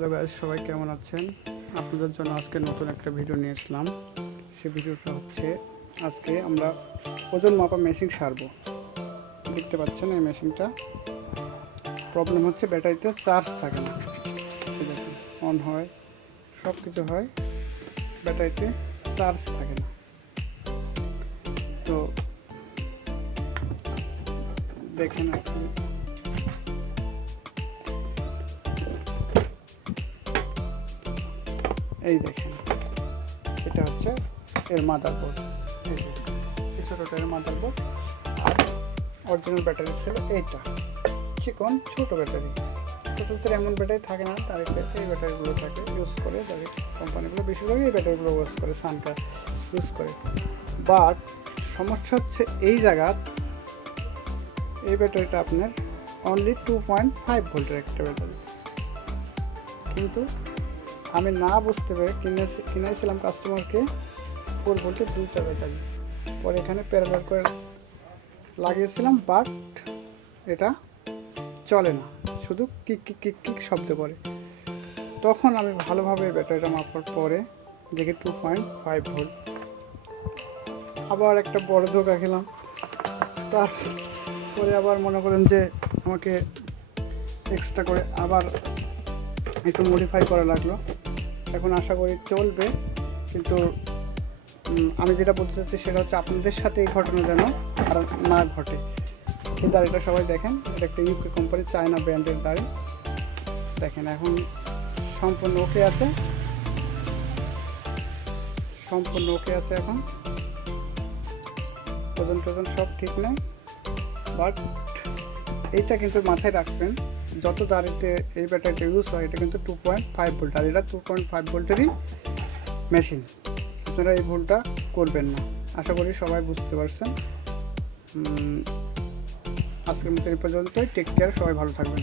Hello guys, সবাই কেমন আছেন? আপনাদের জন্য আজকে নতুন একটা ভিডিও নিয়ে আসলাম। সেই ভিডিওটা হচ্ছে আজকে আমরা ওজন মাপা মেশিন সারবো। দেখতে পাচ্ছেন এই মেশিনটা প্রবলেম হচ্ছে ব্যাটারিতে চার্জ থাকে না। দেখুন অন হয়, সব কিছু হয়, ব্যাটারিতে চার্জ থাকে না। তো দেখেন আজকে এই দেখেন, এটা হচ্ছে এর মাদারবোর্ড। এই যে ছোটোটা এর মাদারবোর্ড, আর অরিজিনাল ব্যাটারি ছিল এইটা চিকন ছোটো ব্যাটারি। ছোটো এমন ব্যাটারি থাকে না, তাদেরকে এই ব্যাটারিগুলো থাকে ইউজ করে, যাদের কোম্পানিগুলো বেশিরভাগই এই ব্যাটারিগুলো ইউজ করে, সানকার ইউজ করে। বাট সমস্যা হচ্ছে এই জায়গার এই ব্যাটারিটা আপনার অনলি 2.5 ভোল্টের একটা ব্যাটারি, কিন্তু আমি না বুঝতে পেরে কিনেছিলাম কাস্টমারকে 4 ভোল্টের 2টা ব্যাটারি। পরে এখানে প্যারালাল করে লাগিয়েছিলাম, বাট এটা চলে না, শুধু কিক কিক কিক কিক শব্দ করে। তখন আমি ভালোভাবে ব্যাটারিটা মাপার পরে দেখি 2.5 ভোল্ট। আবার একটা বড় ধোঁকা খেলাম। তারপরে আবার মনে করেন যে আমাকে এক্সট্রা করে আবার একটু মডিফাই করা লাগলো। এখন আশা করি চলবে, কিন্তু আমি যেটা বলতে চাচ্ছি সেটা হচ্ছে আপনাদের সাথে এই ঘটনা যেন আর না ঘটে। এই দাড়িটা সবাই দেখেন, এটা একটা ইউকে কোম্পানি, চায়না ব্র্যান্ডের দাড়ি। দেখেন এখন সম্পূর্ণ ওকে আছে, এখন ওজন টোজন সব ঠিক নেই। বাট এইটা কিন্তু মাথায় রাখবেন, যত দাড়িতে এই ব্যাটারিটা ইউজ হয় এটা কিন্তু 2.5 ভোল্ট, আর এটা 2.5 ভোল্টেরই মেশিন। আপনারা এই ভুলটা করবেন না। আশা করি সবাই বুঝতে পারছেন। আজকের মতো এই পর্যন্তই। টেক কেয়ার, সবাই ভালো থাকবেন।